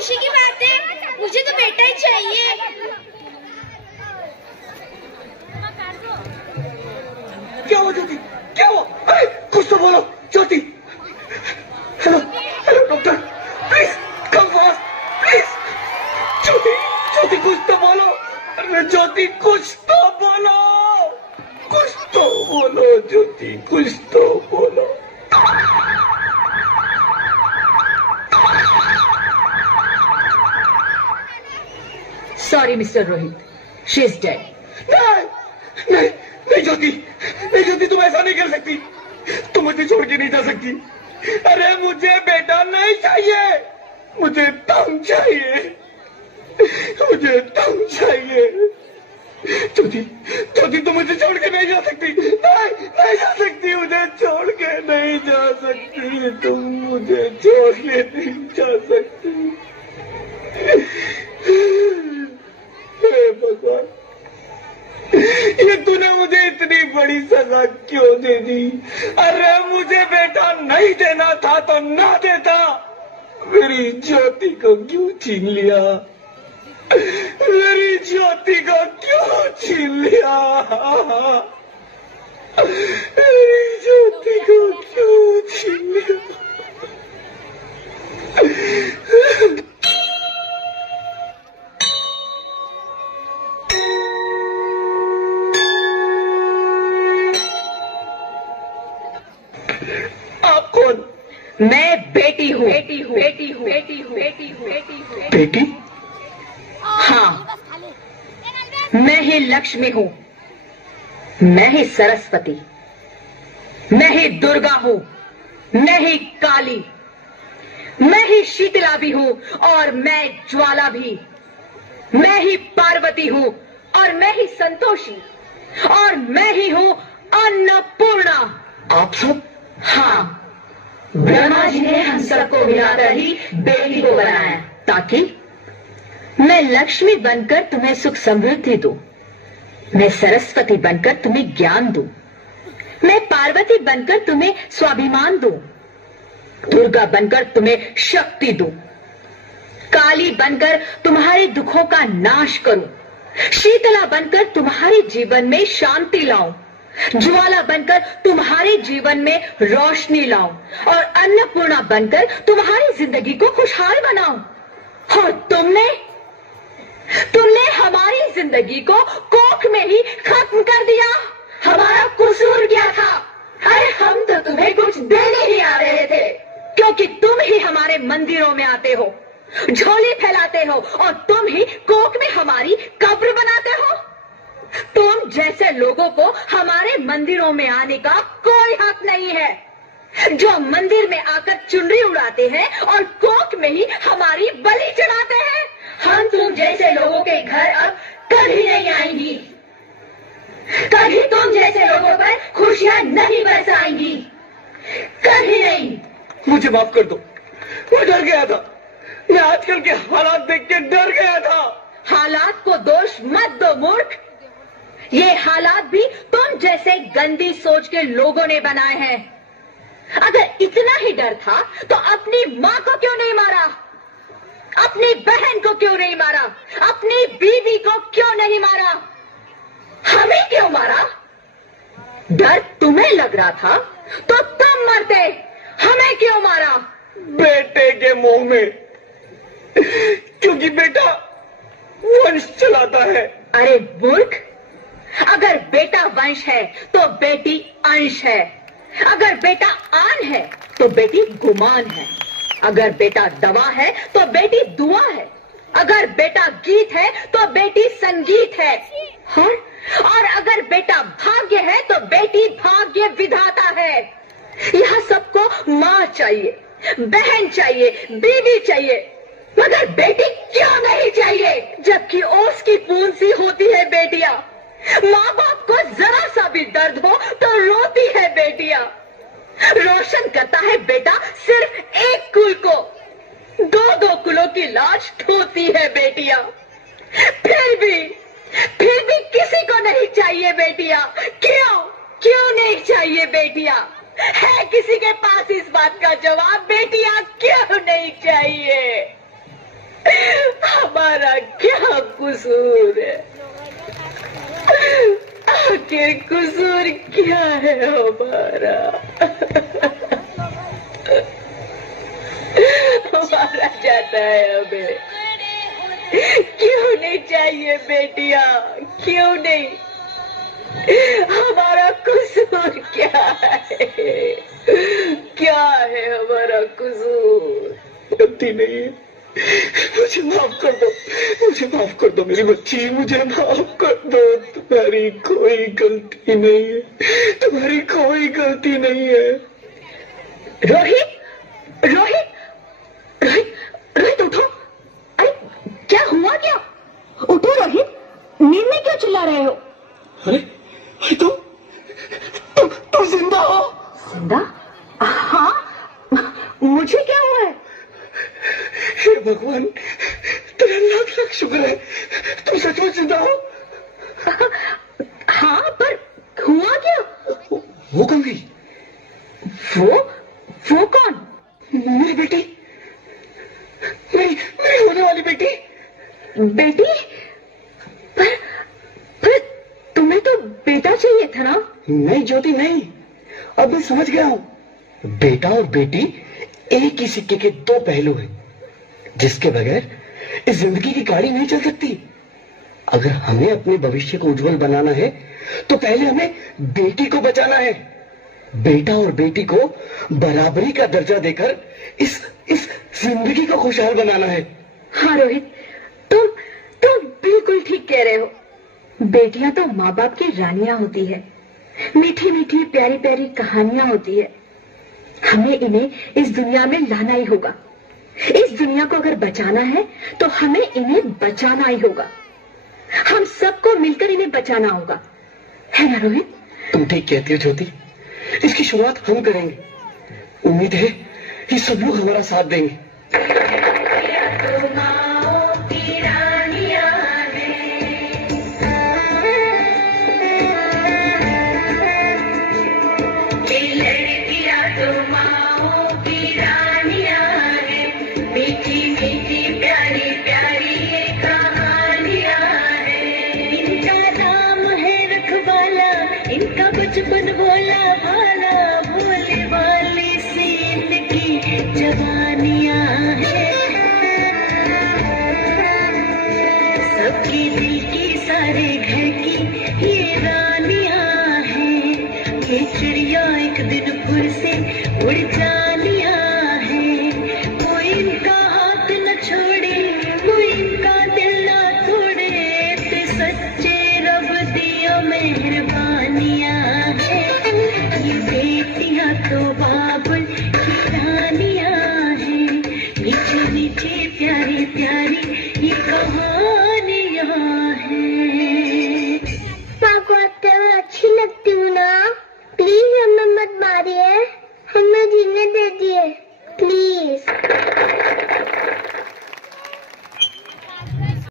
खुशी की बात है, मुझे तो बेटा ही चाहिए। क्या हुआ ज्योति, क्या हुआ? कुछ तो बोलो Jyoti. Hello hello doctor, please come fast please. Jyoti Jyoti कुछ तो बोलो। अरे ज्योति कुछ तो बोलो, कुछ तो बोलो ज्योति, कुछ तो बोलो। Sorry mister Rohit, she is dead. नहीं नहीं नहीं ज्योति, नहीं ज्योति, तुम ऐसा नहीं कर सकती, तुम मुझे छोड़ के नहीं जा सकती। अरे मुझे बेटा नहीं चाहिए, मुझे तुम चाहिए, मुझे तुम चाहिए। ज्योति ज्योति तुम मुझे छोड़ के नहीं जा सकती, नहीं नहीं जा सकती, मुझे छोड़ के नहीं जा सकती, तुम मुझे छोड़ के नहीं जा सकती। हे भगवान, ये तूने मुझे इतनी बड़ी सजा क्यों दे दी? अरे मुझे बेटा नहीं देना था तो ना देता, मेरी ज्योति को क्यों छीन लिया? मेरी ज्योति को क्यों छीन लिया? मेरी ज्योति को क्यों छीन लिया? आप कौन? मैं बेटी हूँ, बेटी हूँ, बेटी हूँ, बेटी हूँ, बेटी हूँ, बेटी हूँ। बेटी? हाँ, मैं ही लक्ष्मी हूँ, मैं ही सरस्वती, मैं ही दुर्गा हूँ, मैं ही काली, मैं ही शीतला भी हूँ और मैं ज्वाला भी, मैं ही पार्वती हूँ और मैं ही संतोषी, और मैं ही हूँ अन्नपूर्णा। आप सब? हाँ, ब्रह्मा जी ने हम सबको मिलाकर ही बेटी को बनाया, ताकि मैं लक्ष्मी बनकर तुम्हें सुख समृद्धि दूं, मैं सरस्वती बनकर तुम्हें ज्ञान दूं, मैं पार्वती बनकर तुम्हें स्वाभिमान दूं, दुर्गा बनकर तुम्हें शक्ति दूं, काली बनकर तुम्हारे दुखों का नाश करूं, शीतला बनकर तुम्हारे जीवन में शांति लाऊं, ज्वाला बनकर तुम्हारे जीवन में रोशनी लाऊं, और अन्नपूर्णा बनकर तुम्हारी जिंदगी को खुशहाल बनाऊं। और तुमने हमारी जिंदगी को कोख में ही खत्म कर दिया। हमारा कसूर क्या था? अरे हम तो तुम्हें कुछ देने ही आ रहे थे, क्योंकि तुम ही हमारे मंदिरों में आते हो, झोली फैलाते हो, और तुम ही कोख में हमारी कब्र बनाते हो। तुम जैसे लोगों को हमारे मंदिरों में आने का कोई हक नहीं है, जो मंदिर में आकर चुनरी उड़ाते हैं और कोख में ही हमारी बलि चढ़ाते हैं। हम तुम जैसे लोगों के घर अब कभी नहीं आएंगी, कभी तुम जैसे लोगों पर खुशियां नहीं बरसाएंगी, कभी नहीं। मुझे माफ कर दो, मैं डर गया था, मैं आजकल के हालात देख के डर गया था। हालात को दोष मत दो मूर्ख, ये हालात भी तुम जैसे गंदी सोच के लोगों ने बनाए हैं। अगर इतना ही डर था तो अपनी माँ को क्यों नहीं मारा, अपनी बहन को क्यों नहीं मारा, अपनी बीवी को क्यों नहीं मारा, हमें क्यों मारा? डर तुम्हें लग रहा था तो तुम मरते, हमें क्यों मारा? बेटे के मुंह में, क्योंकि बेटा वंश चलाता है। अरे मूर्ख, अगर बेटा वंश है तो बेटी अंश है, अगर बेटा आन है तो बेटी गुमान है, अगर बेटा दवा है तो बेटी दुआ है, अगर बेटा गीत है तो बेटी संगीत है, और अगर बेटा भाग्य है तो बेटी भाग्य विधाता है। यहाँ सबको माँ चाहिए, बहन चाहिए, बीवी चाहिए, मगर बेटी क्यों नहीं चाहिए? जबकि ओस की बूंद सी होती है बेटियां, माँ बाप को जरा सा भी दर्द हो तो रोती है बेटियां, रोशन करता है बेटा सिर्फ एक कुल को, दो दो कुलों की लाज ढोती है बेटियां। फिर भी किसी को नहीं चाहिए बेटियां। क्यों नहीं चाहिए बेटियां? है किसी के पास इस बात का जवाब? बेटियां क्यों नहीं चाहिए? जाता है हमें। क्यों नहीं चाहिए बेटियां, क्यों नहीं? हमारा कसूर क्या है? क्या है हमारा कसूर? गलती नहीं है, मुझे माफ कर दो, मुझे माफ कर दो मेरी बच्ची, मुझे माफ कर दो। तुम्हारी कोई गलती नहीं है, तुम्हारी कोई गलती नहीं है। रोहित, रोहित, रोहित, रोहित उठो। अरे क्या हुआ क्या? उठो रोहित, नींद में क्यों चिल्ला रहे हो? अरे तुम जिंदा हो? जिंदा? हाँ, मुझे क्या हुआ है? हे भगवान, तेरा लाख लाख शुक्र है, तुम सचमुच जिंदा हो। हाँ, पर हुआ क्या? वो कौन गई? वो कौन? मेरी बेटी, मेरी होने वाली बेटी। बेटी? पर तुम्हें तो बेटा चाहिए था ना? नहीं ज्योति नहीं, अब मैं समझ गया हूँ। बेटा और बेटी एक ही सिक्के के दो पहलू हैं, जिसके बगैर इस जिंदगी की गाड़ी नहीं चल सकती। अगर हमें अपने भविष्य को उज्जवल बनाना है तो पहले हमें बेटी को बचाना है। बेटा और बेटी को बराबरी का दर्जा देकर इस जिंदगी को खुशहाल बनाना है। हाँ रोहित, तुम बिल्कुल ठीक कह रहे हो। बेटियां तो माँ बाप की रानियां होती है, मीठी मीठी प्यारी प्यारी कहानियां होती है। हमें इन्हें इस दुनिया में लाना ही होगा। इस दुनिया को अगर बचाना है तो हमें इन्हें बचाना ही होगा। हम सबको मिलकर इन्हें बचाना होगा, है ना रोहित? तुम ठीक कहती हो ज्योति, इसकी शुरुआत हम करेंगे। उम्मीद है ये सब लोग हमारा साथ देंगे। बचपन भोला भाला, भोले वाली सी इनकी जवानियां हैं। सबकी दिल की सारे घर की ये रानियां हैं। ये चिड़िया एक दिन फिर से उड़ जानियां हैं। कोई इनका हाथ न छोड़े, कोई इनका दिल न तोड़े। ते सच्चे रब दिया मेहरबानियां। ये बेटियां तो बाबुल की रानियां हैं। मीठी मीठी प्यारी प्यारी ये कहानियां हैं। माँ को अब तो मैं अच्छी लगती हूँ ना, प्लीज हमें मत मारिए, हमें जीने दे दिए प्लीज।